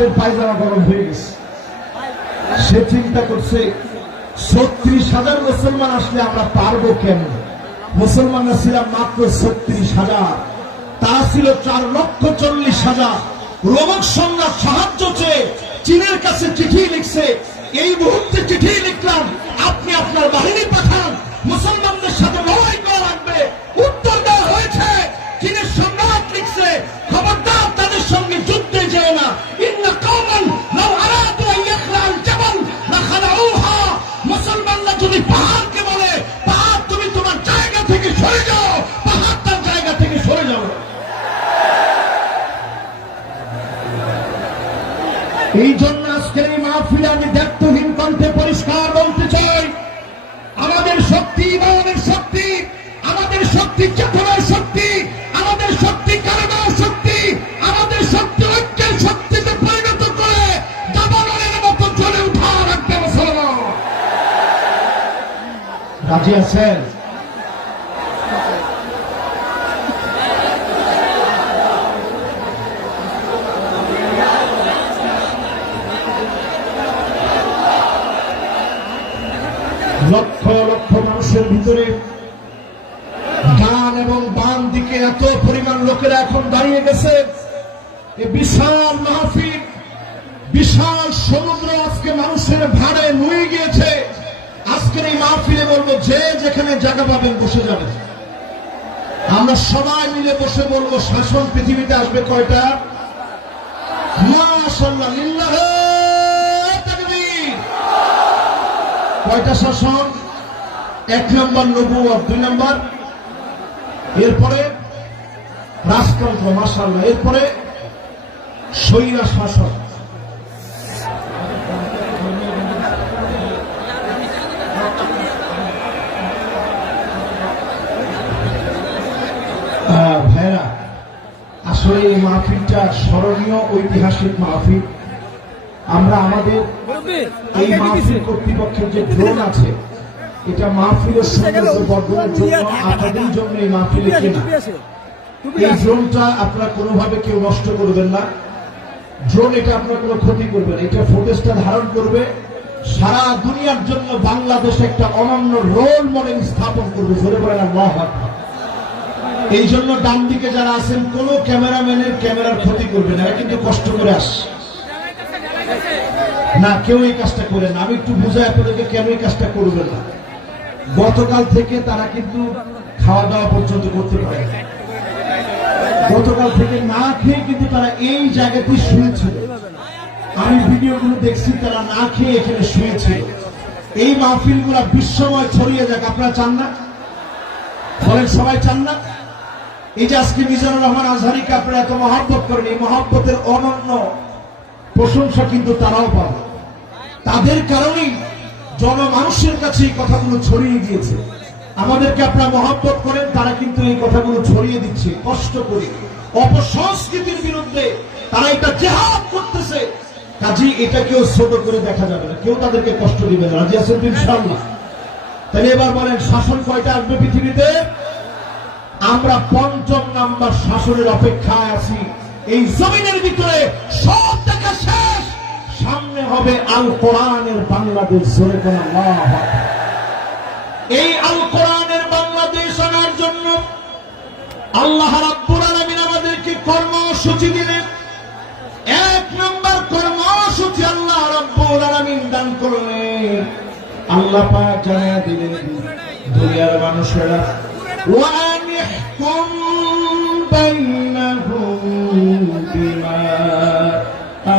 বাপের পায়জামা গরম হয়ে গেছে। সে চিন্তা করছে, ছত্রিশ হাজার মুসলমান আসলে আমরা পারব কেন মুসলমানরা ছিলাম মাত্র ছত্রিশ হাজার। তারা ছিল চার লক্ষ চল্লিশ হাজার। রোমক সম্রাট সাহায্য চেয়ে চীনের কাছে চিঠি লিখছে। এই মুহূর্তে চিঠি লিখলাম, আপনি আপনার বাহিনী পাঠান, মুসলমানদের সাথে রাজি লক্ষ লক্ষ মানুষের ভিতরে ডান এবং বাম দিকে এত পরিমাণ লোকেরা এখন দাঁড়িয়ে গেছে। এ বিশাল মাহফিল, বিশাল সমুদ্র আজকে মানুষের ভাড়ে নুয়ে গিয়েছে। আজকের এই মাহফিলে বলব, যে যেখানে জায়গা পাবেন বসে যাবেন আমরা সবাই মিলে বসে বলব, শাসন পৃথিবীতে আসবে কয়টা? কয়টা শাসন? এক নম্বর নবুয়ত দুই নম্বর। এরপরে রাজতন্ত্র মাসাল্লাহ এরপরে স্বৈরা শাসন। আসলে এই মাহফিলটা স্মরণীয় ঐতিহাসিক মাহফিল। আমরা আমাদের এই মাহফিল কর্তৃপক্ষের যে ড্রোন আছে এটা মাহফিলের সৌন্দর্য বর্ধনের জন্য আপনাদের জন্য এই মাহফিলে কেনা এই ড্রোনটা আপনারা কোনোভাবে কেউ নষ্ট করবেন না। ড্রোন এটা আপনার কোনো ক্ষতি করবে না। এটা ফুটেজটা ধারণ করবে। সারা দুনিয়ার জন্য বাংলাদেশ একটা অনন্য রোল মডেল স্থাপন করবে। ধরে বলেন আল্লাহ আকবার। এই জন্য ডান দিকে যারা আছেন, কোন ক্যামেরাম্যানের ক্যামেরার ক্ষতি করবে না কিন্তু কষ্ট করে আসছে না, কেউ এই কাজটা করে না। আমি একটু বুঝাই আপনাদেরকে কেন এই কাজটা করবে না। গতকাল থেকে তারা কিন্তু খাওয়া দাওয়া পর্যন্ত করতে পারে গতকাল থেকে না খেয়ে কিন্তু তারা এই জায়গাতে শুয়েছিল। আমি ভিডিওগুলো দেখছি, তারা না খেয়ে এখানে শুয়েছিল। এই মাহফিল মাহফিলগুলা বিশ্বময় ছড়িয়ে যাক। আপনারা চান না? বলেন, সবাই চান না? এই আপনারা এত মহাব্বত করেন, এই মহাব্বতের অনন্য প্রশংসা কিন্তু তারাও পাবে। তাদের কারণেই জনমানুষের কাছে এই কথাগুলো ছড়িয়ে দিয়েছে। আমাদেরকে আপনারা মহাব্বত করেন, তারা কিন্তু এই কথাগুলো ছড়িয়ে দিচ্ছে, কষ্ট করে। অপসংস্কৃতির বিরুদ্ধে তারা এটা জেহাদ করতেছে। কাজে, এটা কেউ ছোট করে দেখা যাবে না। কেউ তাদেরকে কষ্ট দিবে না। রাজি আছেন তো ইনশাআল্লাহ? তাহলে এবার বলেন, শাসন কয়টা আসবে পৃথিবীতে? আমরা পঞ্চম নাম্বার শাসনের অপেক্ষায় আছি। এই জমিনের ভিতরে সব দেখা শেষ সামনে হবে আল কোরআনের বাংলাদেশ। এই আল কোরআনের বাংলাদেশ আনার জন্য আল্লাহ রাব্বুল আলামিন আমাদেরকে কর্মসূচি দিলেন। এক নম্বর কর্মসূচি আল্লাহ রাব্বুল আলামিন দান করলেন। আল্লাহ পাক জানিয়ে দিলেন, দুনিয়ার মানুষেরা ওয়ান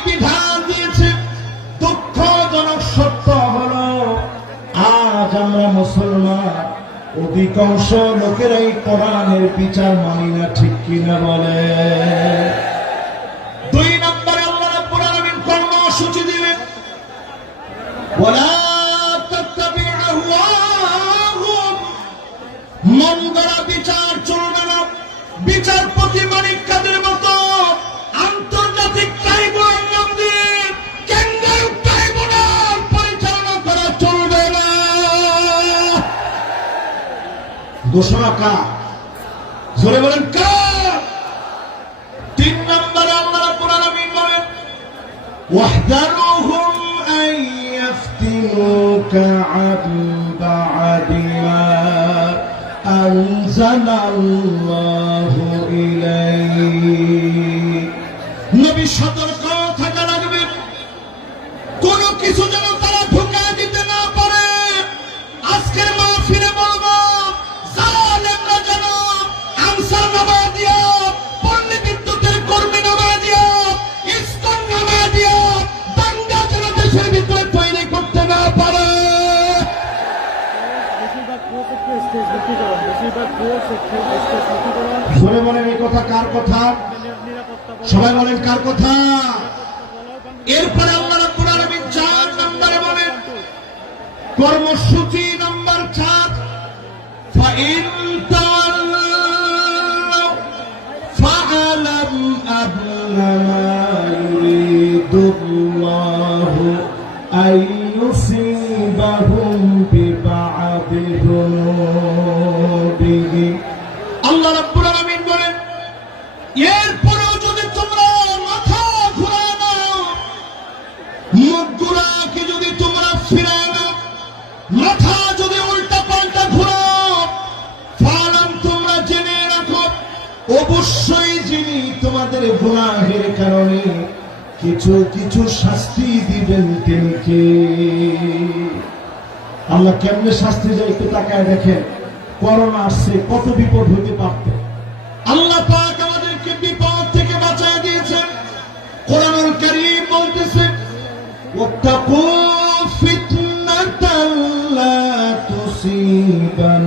কোরআনই বিধান দিয়েছে? দুঃখজনক সত্য হলো, আজ আমরা মুসলমান। অধিকাংশ লোকেরাই কোরআনের বিচার মানি না, ঠিক কিনা বলে? يسألك عن بعد ما أنزل الله إليك نبي شطرت করুন বেশিরভাগ পোস্ট একটু স্টেজ বিক্রি করুন সবাই বলেন এই কথা কার কথা নিরাপত্তা বলো সবাই বলেন কার কথা এরপরে আল্লাহ রাব্বুল আলামিন চার নম্বরে বলেন কর্মসূচি নম্বর চার فإن تولوا فاعلم أنما কিছু কিছু শাস্তি দিবেন তিনকে আল্লাহ কেমনে শাস্তি যায় একটু তাকায় দেখেন। করোনা আসছে, কত বিপদ হতে পারত। আল্লাহ পাক আমাদেরকে বিপদ থেকে বাঁচায় দিয়েছেন। কোরআনুল কারীম বলতেছে ওয়াত্তাকু ফিতনাতাল তুসিবান।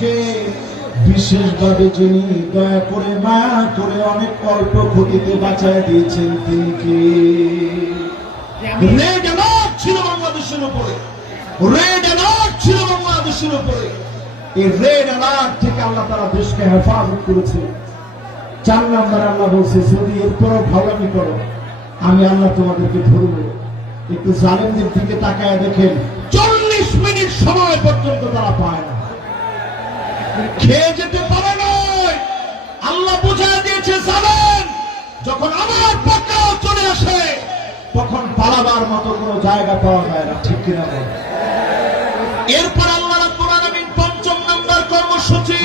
দেশকে বিশেষভাবে যিনি দয়া করে মায়া করে অনেক অল্প ক্ষতিতে বাঁচায় দিয়েছেন তিনি কে? রেড অ্যালার্ট ছিল বাংলাদেশের উপরে। রেড অ্যালার্ট ছিল বাংলাদেশের উপরে। এই রেড অ্যালার্ট থেকে আল্লাহ তারা দেশকে হেফাজত করেছে। চার নম্বর আল্লাহ বলছে, যদি এরপরও করো, আমি আল্লাহ তোমাদেরকে ধরব। একটু জালেমদের দিকে তাকায় দেখেন, চল্লিশ মিনিট সময় পর্যন্ত খেয়ে যেতে পারে নয় আল্লাহ বুঝা দিয়েছে জানেন, যখন আমার পাকাও চলে আসে, তখন পালাবার মতো কোনো জায়গা পাওয়া যায় না, ঠিক কিনা এরপর আল্লাহ রাব্বুল আলামিন পঞ্চম নম্বর কর্মসূচি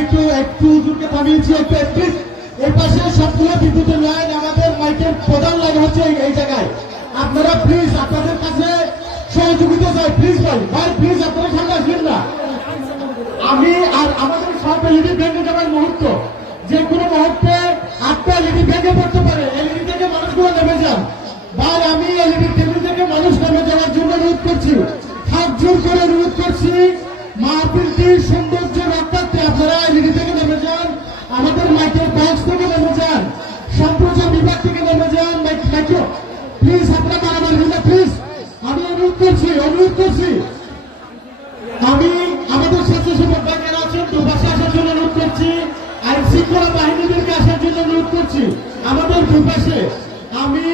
একটু একটু হুজুরকে থামিয়েছি, একটু প্লিজ এই পাশে সবগুলো বিদ্যুতের লাইন আমাদের মাইকের প্রধান লাইন হচ্ছে এই জায়গায়। আপনারা প্লিজ আপনাদের কাছে সহযোগিতা চাই। প্লিজ ভাই ভাই প্লিজ আপনারা সামনে আসবেন না। আমি আর আমাদের সব এলইডি ব্যাংকে যাবার মুহূর্ত। আমাদের দুপাশে। আমি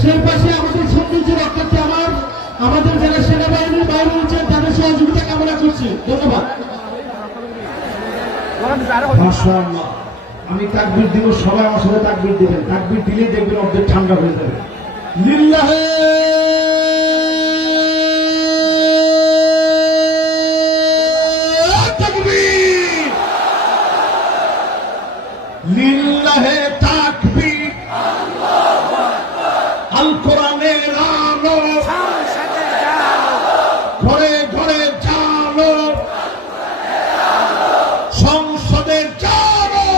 সেই পাশে আমাদের সৌন্দর্য রক্ষার্থে আমার আমাদের যারা সেনাবাহিনীর বাইরে রয়েছেন তাদের সহযোগিতা কামনা করছি। ধন্যবাদ। আমি তাকবির দিব সবাই আমার সাথে তাকবির দিবেন। তাকবির দিলে দেখবেন অর্ধেক ঠান্ডা হয়ে যাবে। লিল্লাহে আল কোরআনের আলো। ঘরে ঘরে জানো সংসদে জানো।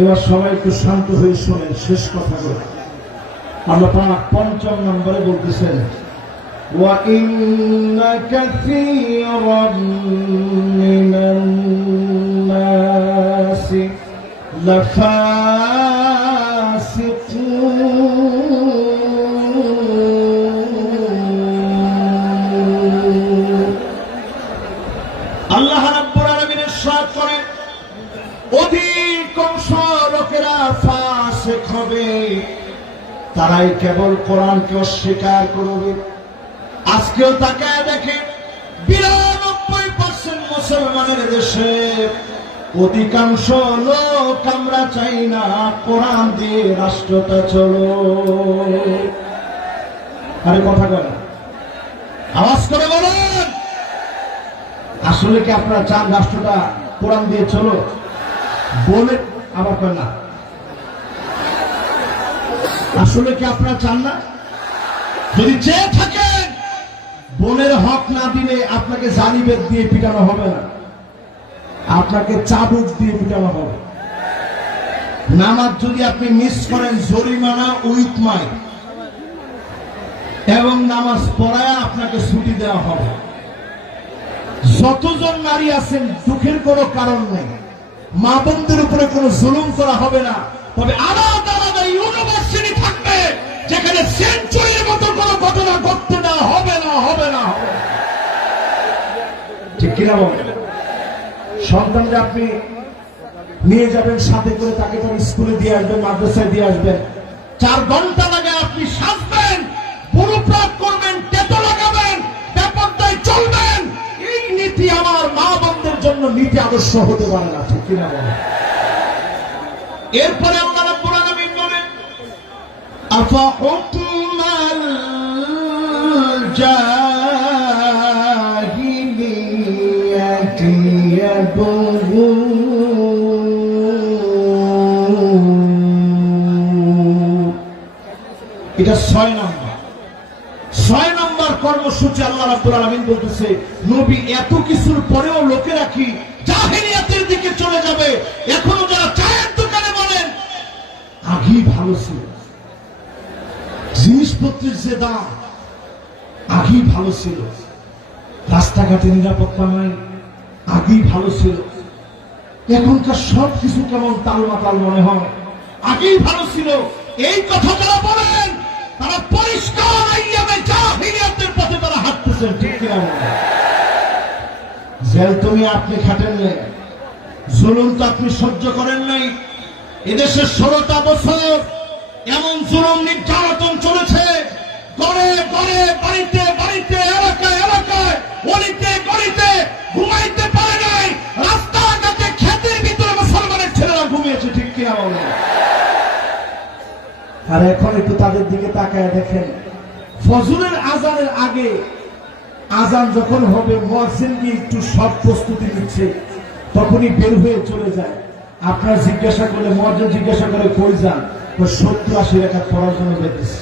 এবার সবাই একটু শান্ত হয়ে শোনেন, শেষ কথা আল্লাহ পঞ্চম নম্বরে বলতেছেন وإن كثيرا من الناس لفاسقون আল্লাহ রাব্বুল আলামিন ইরশাদ করেন অধিকাংশ লোকেরা ফাসিক হবে তারাই কেবল কোরআনকে অস্বীকার করবে আজকেও তাকায় দেখে বিরানব্বই পার্সেন্ট মুসলমানের দেশে অধিকাংশ লোক আমরা চাই না, কোরআন দিয়ে রাষ্ট্রটা চলো আরে কথা বলেন আওয়াজ করে বলেন। আসলে কি আপনারা চান রাষ্ট্রটা কোরআন দিয়ে চলো বলে আবার কয় না। আসলে কি আপনারা চান না? যদি চেয়ে থাকেন বোনের হক না দিলে আপনাকে জানিবেদ দিয়ে পিটানো হবে না। আপনাকে চাবুক দিয়ে পিটানো হবে। নামাজ যদি আপনি মিস করেন, জরিমানা উইথ মাই। এবং নামাজ পড়ায় আপনাকে ছুটি দেওয়া হবে। যতজন নারী আছেন, দুঃখের কোনো কারণ নেই। মা বোনদের উপরে কোনো জুলুম করা হবে না। তবে আলাদা আলাদা ইউনিভার্সিটি থাকবে যেখানে সেঞ্চুরির মতো কোনো ঘটনা ঘটতে না হবে না হবে না হবে না। ঠিক সন্তানকে আপনি নিয়ে যাবেন, সাথে করে তাকে তার স্কুলে দিয়ে আসবেন, মাদ্রাসায় দিয়ে আসবেন। চার ঘণ্টা লাগে আপনি সাজবেন পুরুপ্রাপ করবেন টেতো লাগাবেন, ব্যাপারটাই চলবেন। এই নীতি আমার মা বোনদের জন্য নীতি আদর্শ হতে পারে না, ঠিক কিনা বলেন এরপরে আল্লাহ রাব্বুল আলামিন বলেন আফা হুকমাল জাহিলিয়াতি এটা ছয় নম্বর। ছয় নম্বর কর্মসূচি আল্লাহ রাব্বুল আলামিন বলতেছে, নবী এত কিছুর পরেও দিকে চলে যাবে? এখনও যারা চায়ের দোকানে বলেন, আগেই ভালো ছিল। জিনিসপত্রের যে দাম, আগেই ভালো ছিল। রাস্তাঘাটে নিরাপত্তা নাই, আগেই ভালো ছিল। এখনকার সব কিছু কেমন তালমাতাল মনে হয়? আগেই ভালো ছিল। এই কথা যারা বলেন তারা পরিষ্কার আইয়ামে জাহিলিয়াতের পথে তারা হাঁটতেছেন জেল তুমি আপনি খাটেন নাই, জুলুম তো আপনি সহ্য করেন নাই। এদেশের ষোলোটা বছর এমন জুলুম নির্যাতন চলেছে, গড়ে গড়ে বাড়িতে বাড়িতে, এলাকায় এলাকায় গলিতে গলিতে আর এখন একটু তাদের দিকে তাকায় দেখেন। ফজরের আজানের আগে আজান যখন হবে মোয়াসিন কি একটু সব প্রস্তুতি নিচ্ছে। তখনই বের হয়ে চলে যায়। আপনার জিজ্ঞাসা করলে মর্যাদা জিজ্ঞাসা করে, কই যান? ও সত্তর আশি রেখা পড়ার জন্য বেঁধেছে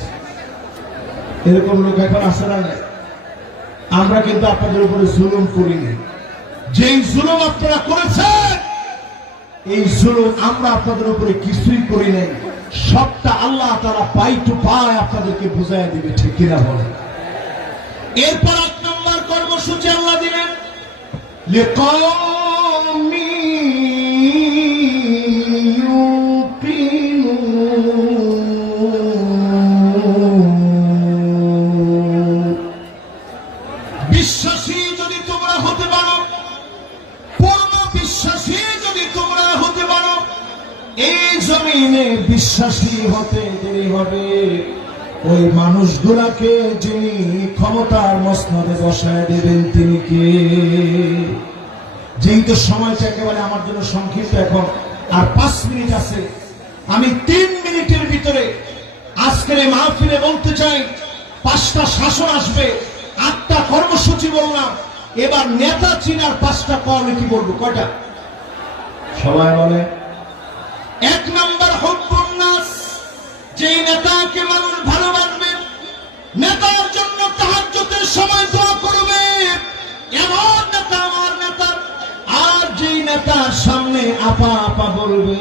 এরকম লোক এখন আসে না আমরা কিন্তু আপনাদের উপরে জুলুম করিনি। যেই জুলুম আপনারা করেছেন, এই জুলুম আমরা আপনাদের উপরে কিছুই করি নাই। সবটা আল্লাহ তারা পাই টু পায় আপনাদেরকে বুঝাই দিবে, ঠিক কিনা বলে এরপর এক নম্বর কর্মসূচি আল্লাহ দিলেন। জমিনে বিশ্বাসী হতে দেরি হবে। ওই মানুষগুলাকে যিনি ক্ষমতার মসনদে বসায় দেবেন, তিনি কে? যেহেতু সময়টা একেবারে আমার জন্য সংক্ষিপ্ত এখন, আর পাঁচ মিনিট আছে। আমি তিন মিনিটের ভিতরে আজকের এই মাহফিলে বলতে চাই, পাঁচটা শাসন আসবে, আটটা কর্মসূচি বললাম, এবার নেতা চিনার পাঁচটা কমিটি বলব? কয়টা? সবাই বলে এক নম্বর হব্বন্যাস যে নেতাকে মানুষ ভালোবাসবে, নেতার জন্য তাহাজ্জুদের সময় দোয়া করবে। এমন নেতা আমার নেতা, আর যেই নেতার সামনে আপা আপা বলবে,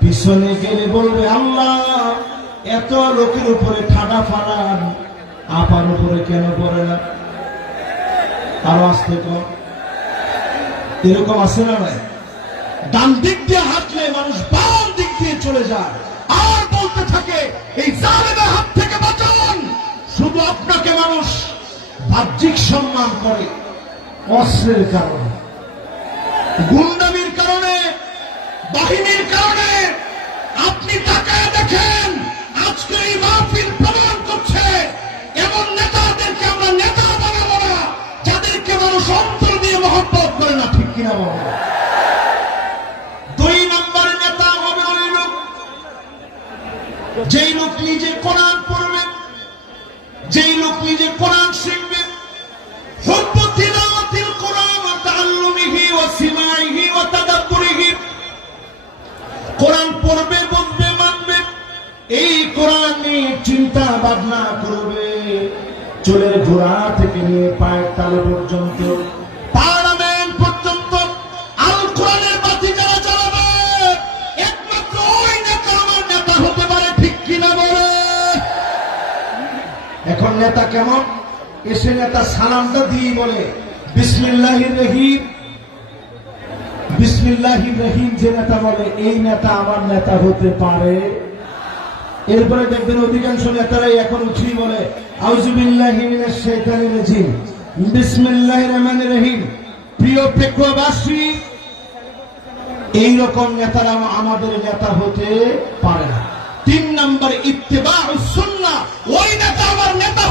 পিছনে গেলে বলবে, আল্লাহ, এত লোকের উপরে ঠাডা ফাড়ান আপার উপরে কেন পড়ে না? আরও আসতে কর এরকম আছে না ডান দিক দিয়ে হাঁটলে মানুষ বাম দিক দিয়ে চলে যায়। আর বলতে থাকে, এই জালেমের হাত থেকে বাঁচান। শুধু আপনাকে মানুষ বাহ্যিক সম্মান করে অস্ত্রের কারণে, গুন্ডামির কারণে, বাহিনীর কারণে কোরআন পড়বে, বুঝবে, মানবে, এই কোরআন নিয়ে চিন্তা ভাবনা করবে। চুলের ঘোড়া থেকে নিয়ে পায়ের তালে পর্যন্ত এখন নেতা কেমন? এসে নেতা সালামটা দিয়ে বলে, বিসমিল্লাহির রহিম বিসমিল্লাহির রহিম যে নেতা বলে, এই নেতা আমার নেতা হতে পারে? এরপরে দেখবেন অধিকাংশ নেতারাই এখন উঠি বলে নেতারা আমাদের নেতা হতে পারে না। তিন নম্বর ইত্তেবা ওই নেতা আমার নেতা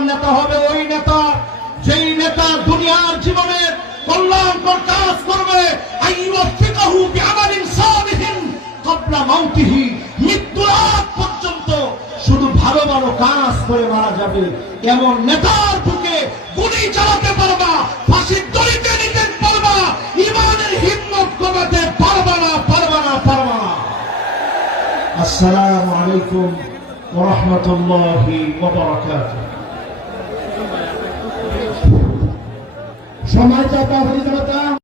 নেতা হবে ওই নেতা। যেই নেতা দুনিয়ার জীবনের কল্যাণকর কাজ করবে মৃত্যুর চালাতে পারবা না পারবা না, পারবা আলাইকুম রাহমাতুল্লাহি ওয়া বারাকাতুহু সময় চাপা হয়ে জনতা